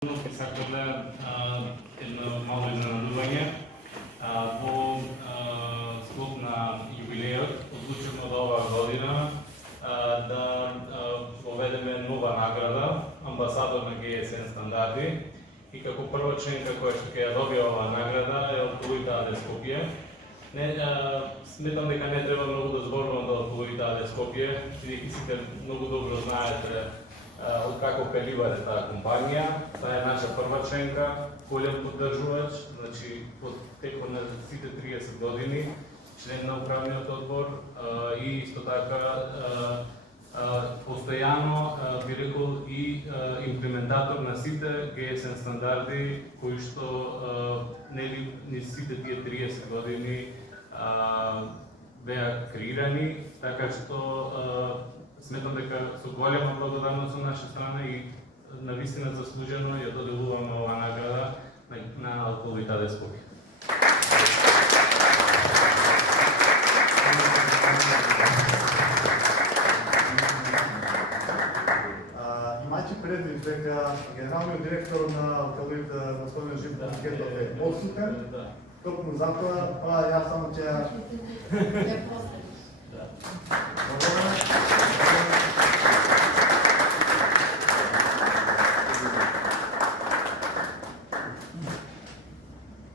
Сакаме едно мало изненадување во склоп на јубилејот. Одлучено да оваа година да воведеме нова награда, амбасадор на ГСН стандарди, и како прва членка која што ќе ја добие оваа награда е од Колуите АД Скопје. Сметам дека не треба многу да зборувам да од Колуите АД Скопје, бидејќи сите многу добро знаете од како пеливаре таа компанија. Таа е наша прва членка, голем поддржувач, значи под текот на сите 30 години, член на управниот одбор и исто така постојано би рекол и имплементатор на сите ГСН стандарди кои што нели низ сите тие 30 години беа креирани, така што сметам дека со голема благодарност од наша страна и навистина заслужено ја доделуваме оваа награда на Колуите АД Скопје. Имајќи предвид дека генералниот директор на Колуите, господин Живко Микетов, е отсутен, токму затоа, јас само ќе